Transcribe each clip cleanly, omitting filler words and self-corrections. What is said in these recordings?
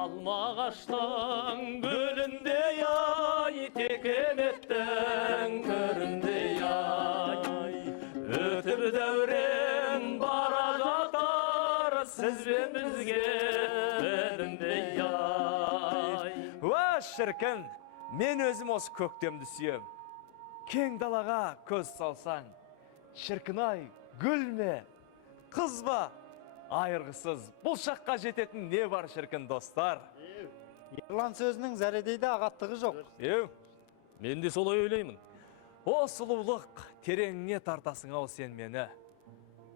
Алмағаштың гүліндей ай, текеметтің көріндей ай. Өтір дәурен бара жатар, сіз бен бізге бәріндей ай. Уа шіркін, мен өзім осы көктемді сүйем. Кең далаға көз салсаң, шіркін-ай, гүл ме, қыз ба, айырғысыз. Бұл шаққа жететін не бар шіркін достар? Ерлан сөзінің зәредейді ағаттығы жоқ. Мен де солай ойлаймын. О сұлулық, тереңіне тартасың ау сен мені.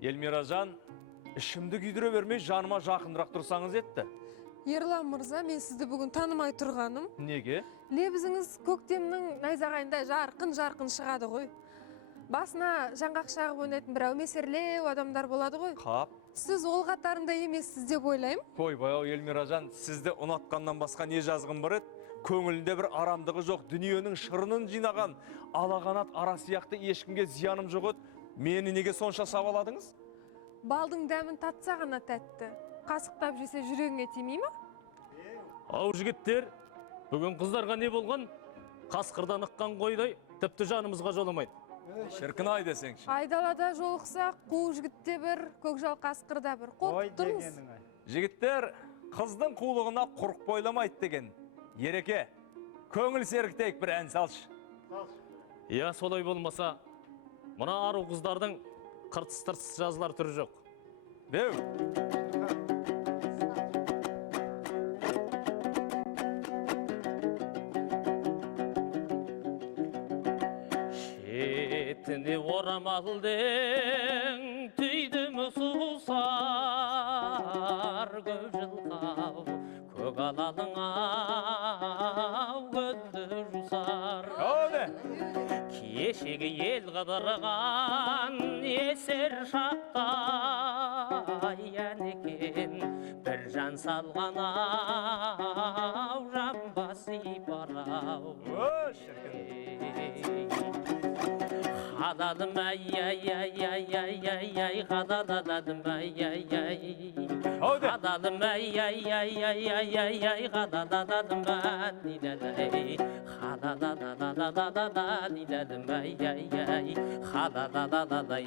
Елмиражан, ішімді күйдіре бермей жаныма жақындырақ тұрсаңыз етті. Ерлан мырза, мен сізді бүгін танымай тұрғаным. Неге? Лебізіңіз көктемнің найзағайында жарқын шығады ғой. Басына жаңғақ шағып өнетін бір әумесерлеу адамдар болады ғой. Қап. Сіз ол қатарында емессіз деп ойлаймын. Ойбай ау Елмиражан, сізді ұнатқаннан басқа не жазғым бар еді? Көңілінде бір арамдығы жоқ, дүниенің шырынын жинаған, алағанат ара сияқты ешкімге зияным жоқ еді. Мені неге сонша сабаладыңыз? Балдың дәмін татса ғана тәтті. Қасықтап жесе жүрегіңе тимей ме? Ау жігіттер, бүгін қыздарға не болған? Қасқырдан ыққан қойдай, тіпті жанымызға жоламайды. Шіркін ай десеңші. Айдалада жолықсақ, қу жігітте бір, көкжал қасқырда бір. Қорқып тұрмыз. Жігіттер, қыздың қулығына құрық бойламайды деген. Ереке, көңіл серіктейік бір ән салшы. Я солай болмаса, мұна ару қыздардың қыртыс-тыртыс жазылар түрі жоқ. Беу. Шетіне орамалдың түйдім сусар, көп жылқау көк алалың ау көзді жусар. Кешегі ел қыдырған есер шақтай әнекен, бір жан салған ау жамбасы барау. Қадалым ай-ай-ай-ай-ай-ай, қадалалалым ай-ай-ай. Қадалым ай-ай-ай-ай-ай-ай, қадалалалым ай-ай-ай. Қадалалалалалалалалалалым ай-ай-ай, қадалалалалай,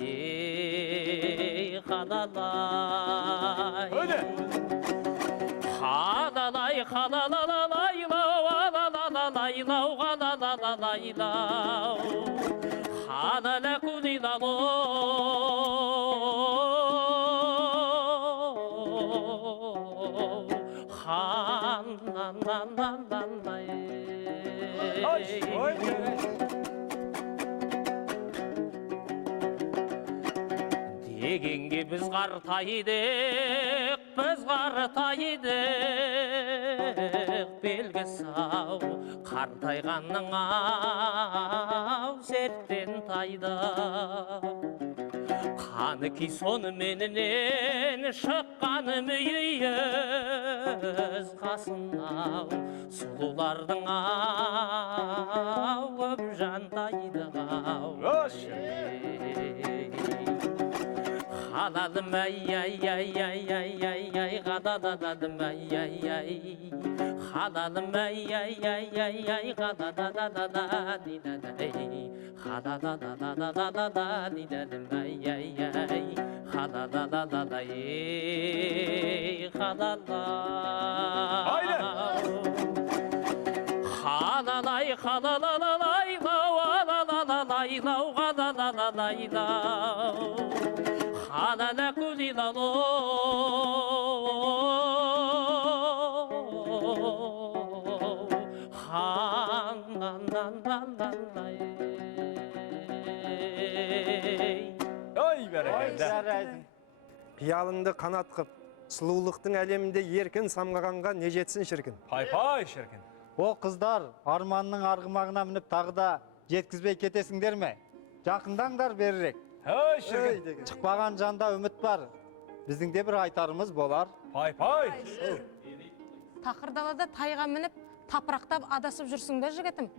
қадалай. Қадалай, қадалалалайлау, алалалалайлау, қадалалалайлау. Қадала күдилалу, қанананананай. Дегенге біз қартайдық, белгі сау, қартайғанның ау серттен тайды. Қаны ки соны менінен шыққаны мүйіз қасынау, сұлулардың ау өп жантайдығау. Қадалым ай-ай-ай-ай-ай-ай, қадалалалым ай-ай-ай. Қадалым ай-ай-ай-ай-ай, қадалалалалалалалалай. Қадалалалалалалалалалым ай-ай-ай. Қадалалалалай, қадалай. Қадалай, қадалалалайлау, алалалалайлау, қадалалалайлау. Қадала күдилалу, қанананананай. Ой, бәрекелді. Қиялыңды қанат қып, сұлулықтың әлемінде еркін самғағанға не жетсін шіркін. Пай-пай шіркін. О қыздар, арманның арғымағына мініп тағы да жеткізбей кетесіңдер ме? Жақындаңдар берірек. Ой, шіркін. Шықпаған жанда үміт бар. Біздің де бір айтарымыз болар. Пай-пай. Тақырдалада тайға мініп, тапырақтап адасып жүрсің бе жігітім?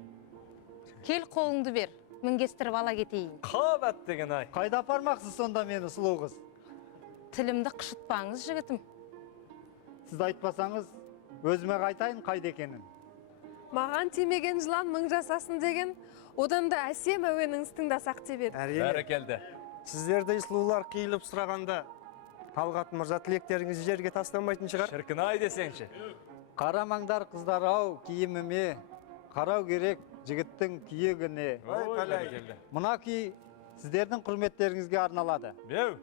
Кел қолыңды бер, мінгестіріп ала кетейін. Қабат деген ай. Қайда апармақсыз сонда мені, сұлу қыз? Тілімді қышытпаңыз жігітім. Сіз айтпасаңыз, өзіме қайтайын қайда екенін. Маған тимеген жылан мың жасасын деген, одан да әсем әуеніңізді тыңдасақ деп едік. Бәрі келді. Сіздердей сұлулар қиылып сұрағанда Талғат мырза тілектеріңізді жерге тастамайтын шығар. Шіркін-ай десеңші. Қарамаңдар қыздар ау киіміме, қарау керек жігіттің күйегіне. Бәрі келді. Мына күй сіздердің құрметтеріңізге арналады. Беу.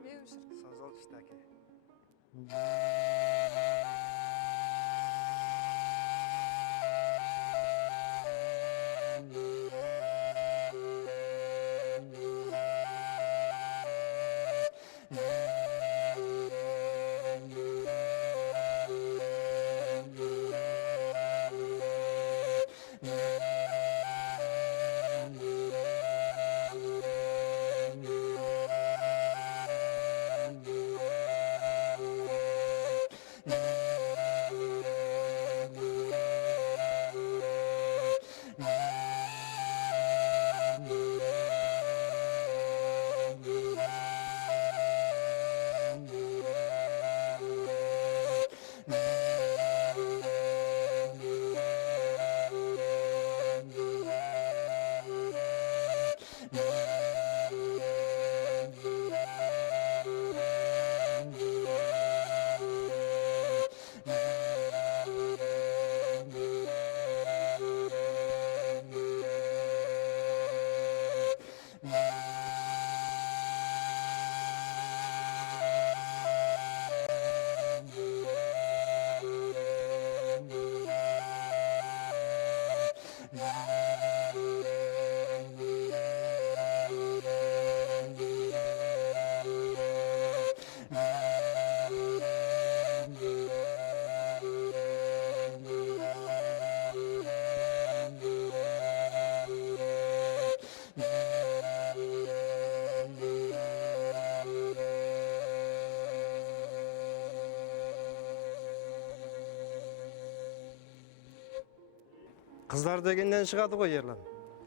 Қыздар дегеннен шығады ғой ерлан.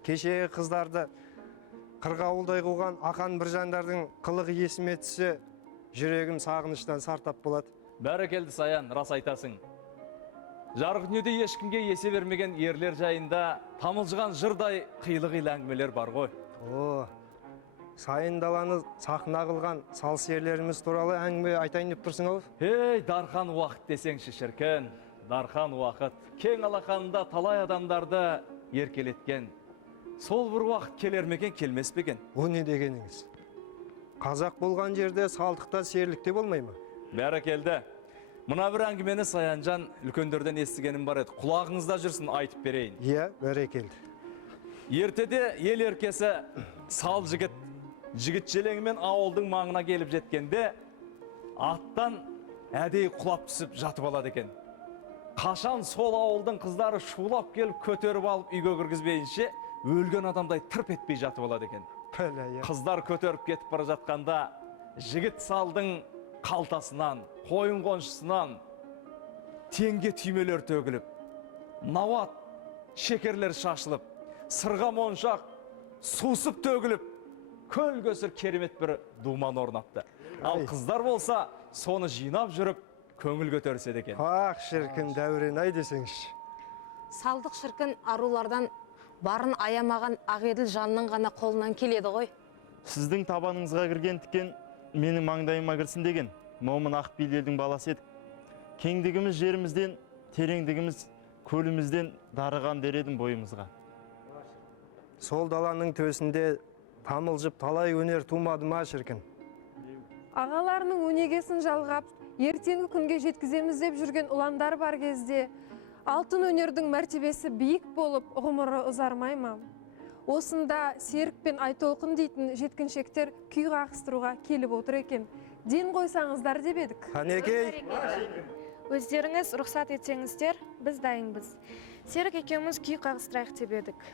Кешегі қыздарды қырғауылдай қуған ақан біржандардың қылығы есіме түссе, жүрегім сағыныштан сартап болады. Бәрі келді Саян, рас айтасың. Жарық дүниеде ешкімге есе бермеген ерлер жайында тамылжыған жырдай қилы-қилы әңгімелер бар ғой. О, сайын даланы сахна қылған салыс ерлеріміз туралы әңгіме айтайын деп тұрсың ау? Ей, дархан уақыт десеңші шіркін. Дархан уақыт. Кең алақанында талай адамдарды еркелеткен. Сол бір уақыт келер мекен, келмес пе екен? О не дегеніңіз? Қазақ болған жерде салтықта серлікте болмай ма? Бәрі келді. Мына бір әңгімені Саянжан үлкендерден естігенім бар еді. Құлағыңызда жүрсін, айтып берейін. Иә, бәрекелді. Ертеде ел еркесі сал жігіт желеңімен ауылдың маңына келіп жеткенде, аттан әдей құлап түсіп жатып алады екен. Қашан сол ауылдың қыздары шулап келіп көтеріп алып үйге кіргізбейінше, өлген адамдай тырп етпей жатып алады екен. Қыздар көтеріп кетіп бара жатқанда, жігіт салдың қалтасынан, қойын қоншысынан теңге түймелер төгіліп, науат шекерлер шашылып, сырға моншақ сусып төгіліп, көл көсір керемет бір думан орнатты. Ал қыздар болса, соны жинап жүріп, көңіл көтерседі екен. Ақ шіркін дәурен ай десеңші. Салдық шіркін арулардан барын аямаған Ағеділ жанның ғана қолынан келеді ғой. Сіздің табаныңызға кірген тікен менің маңдайыма кірсін деген момын ақ билердің баласы едік. Кеңдігіміз жерімізден, тереңдігіміз көлімізден дарыған дер едім бойымызға. Сол даланың төсінде тамылжып талай өнер тумады ма шіркін? Ағаларының өнегесін жалғап, ертеңгі күнге жеткіземіз деп жүрген ұландар бар кезде, алтын өнердің мәртебесі биік болып, ғұмыры ұзармай ма? Осында Серік пен Айтолқын дейтін жеткіншектер күй қағыстыруға келіп отыр екен. Ден қойсаңыздар деп едік. Қанекей? Өздеріңіз рұқсат етсеңіздер, біз дайынбыз. Серік екеуміз күй қағыстырайық деп едік.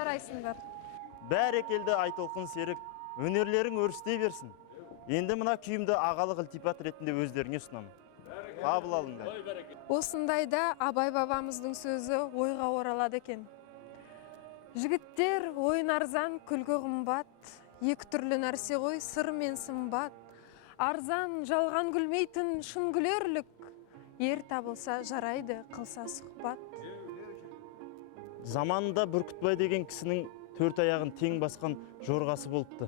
жарайсыңдар. Бәрекелді Айтолқын Серік, өнерлерің өрістей берсін. Енді мына күйімді ағалық ілтипат ретінде өздеріңе ұсынамын. Қабыл алыңдар. Осындайда Абай бабамыздың сөзі ойға оралады екен. Жігіттер, ойын арзан, күлкі қымбат, екі түрлі нәрсе ғой, сыр мен сымбат. Арзан, жалған күлмейтін шын күлерлік, ер табылса жарайды, қылса сұхбат. Заманында Бүркітбай деген кісінің 4 аяғын тең басқан жорғасы болыпты.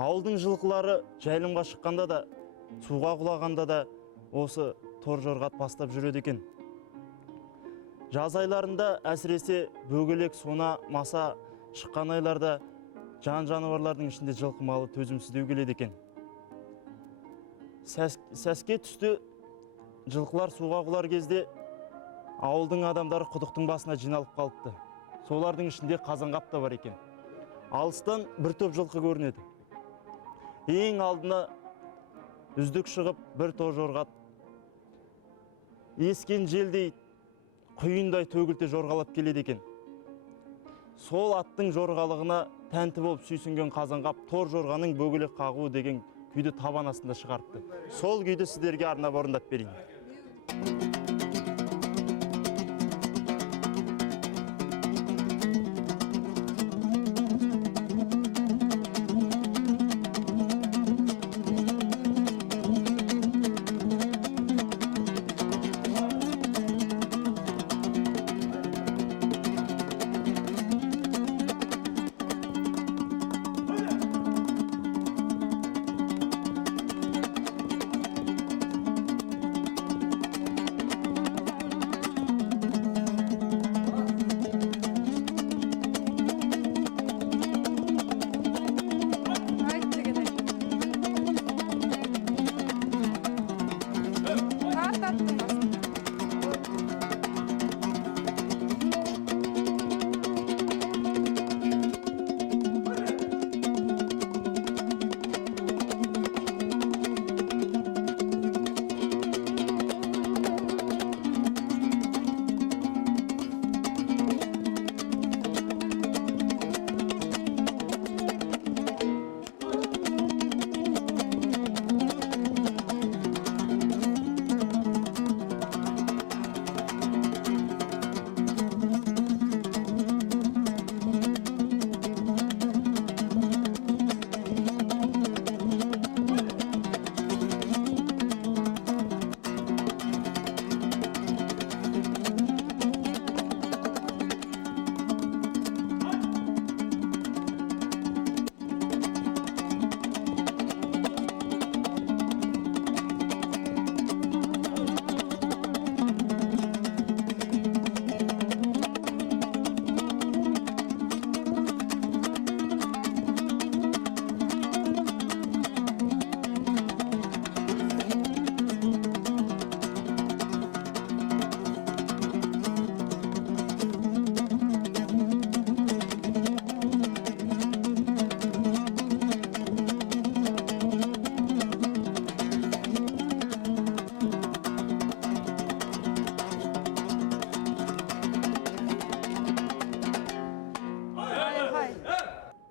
Ауылдың жылқылары жайылымға шыққанда да, суға құлағанда да осы тор жорғат бастап жүреді екен. Жаз айларында әсіресе бөгелек, сона, маса шыққан айларда жануарлардың ішінде жылқы малы төзімсіздеу келеді екен. Сәске түсте жылқылар суға құлар кезде ауылдың адамдары құдықтың басына жиналып қалыпты. Солардың ішінде Қазанғап та бар екен. Алыстан бір топ жылқы көрінеді. Ең алдына үздік шығып бір тор жорғат. Ескен желдей, құйындай төгілте жорғалап келеді екен. Сол аттың жорғалығына тәнті болып сүйсінген Қазанғап тор жорғаның бөгелек қағуы деген күйді табан астында шығарыпты. Сол күйді сіздерге арнап орындап берейін.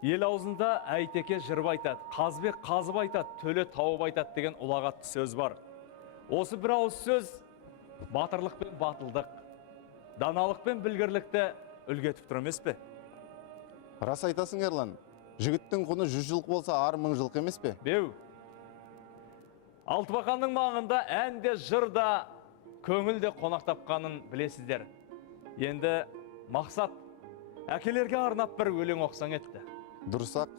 Ел аузында Әйтеке жырып айтады, Қазбек қазып айтады, Төле тауып айтады деген ұлағатты сөз бар. Осы бір ауыз сөз батырлық пен батылдық, даналық пен білгірлікті үлгетіп тұр емес пе? Рас айтасың, Ерлан. Жігіттің құны 100 жылқы болса, ар 1000 жылқы емес пе? Беу. Алтыбақанның маңында әнде жырда көңілде қонақ тапқанын білесіздер. Енді мақсат әкелерге арнап бір өлең оқсаң етті. Дұрысақ,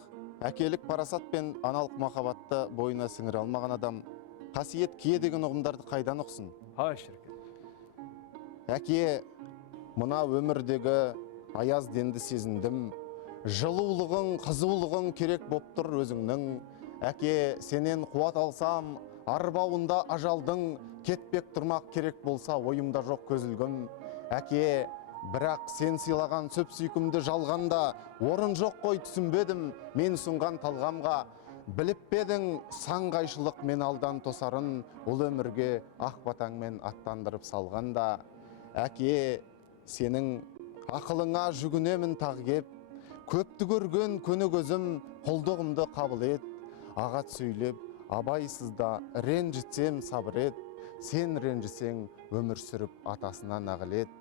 әкелік парасат пен аналық махаббатты бойына сіңіре алмаған адам қасиет кие деген ұғымдарды қайдан ұқсын? Ай шіркін. Әке, мына өмірдегі аяз денді сезіндім. Жылулығың, қызулығың керек боп тұр өзіңнің. Әке, сенен қуат алсам, арбауында ажалдың, кетпек тұрмақ керек болса ойымда жоқ көзілгім. Әке, бірақ сен сыйлаған сөп сүйкімді жалғанда, орын жоқ қой түсінбедім мен сұнған талғамға. Біліп бедің сан қайшылық мен алдан тосарын, ол өмірге ақ батаңмен аттандырып салғанда. Әке, сенің Ақылыңа жүгінемін тағы кеп, көпті көрген көне көзім қолдығымды қабыл ет. Ағат сөйлеп, абайсызда ренжітсем сабыр ет, сен ренжісең өмір сүріп атасынан нағыл ет.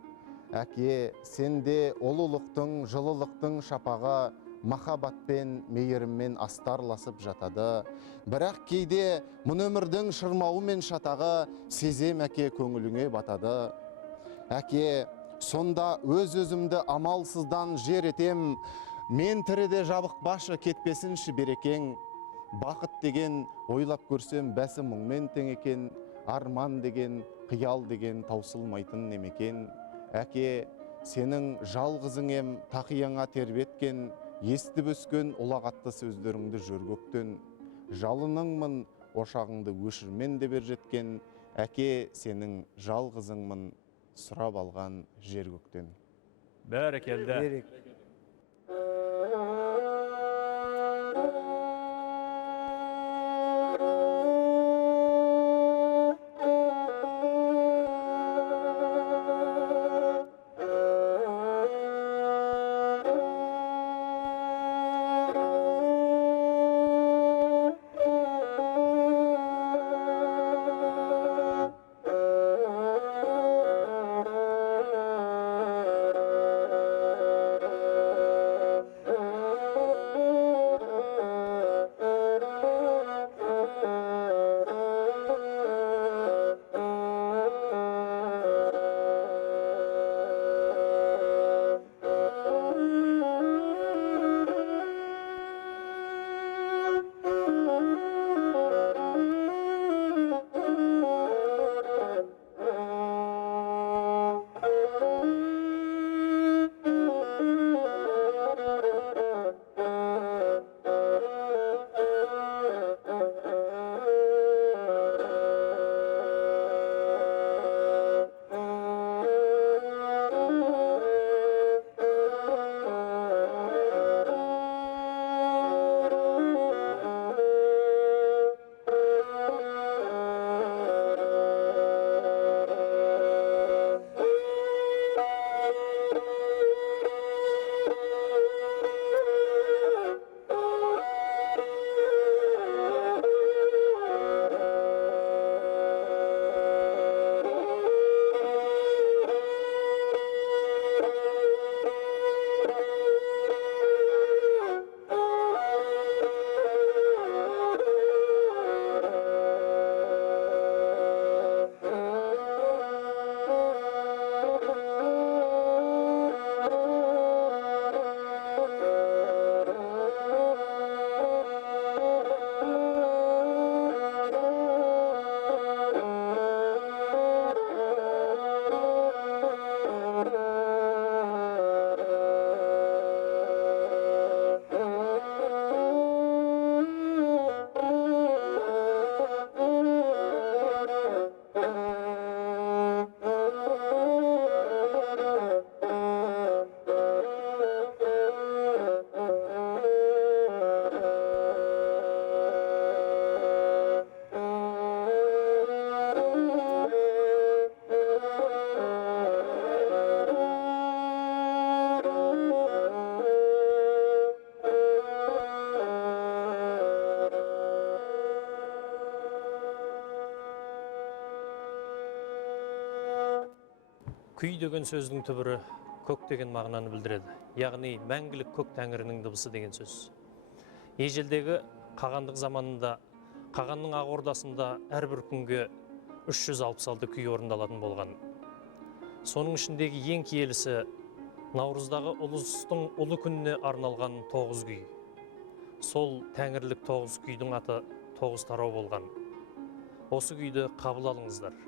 Әке, сенде олылықтың, жылылықтың шапаға махаббатпен, мейіріммен астарласып жатады. Бірақ кейде мұн өмірдің шырмауы мен шатағы сезем әке көңіліңе батады. Әке, сонда өз-өзімді амалсыздан жер етем, мен тіріде жабық башы кетпесінші берекең. Бақыт деген ойлап көрсем бәсі мұңмен тең екен, арман деген, қиял деген таусылмайтын немекен. Әке, сенің жалғызың ем, тақияңа тербеткен, естіп өскен ұлағатты сөздеріңді жөргөктен. Жалыныңмын, ошағыңды өшірмен де бер жеткен, әке, сенің жалғызыңмын, сұрап алған жер көктен. Бәрекелді. Күй деген сөздің түбірі көк деген мағынаны білдіреді. Яғни мәңгілік көк тәңірінің дыбысы деген сөз. Ежелдегі қағандық заманында, қағанның ақ ордасында әрбір күнге 366 күй орындалатын болған. Соның ішіндегі ең киелісі Наурыздағы ұлыстың ұлы күніне арналған 9 күй. Сол тәңірлік 9 күйдің аты 9 тарау болған. Осы күйді қабыл алыңыздар.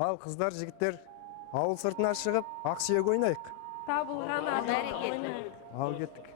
Ал қыздар, жігіттер, ауыл сыртына шығып, ақсүйек ойнайық. Табылған ата Бәрекелді. ойнайық. Ал кеттік.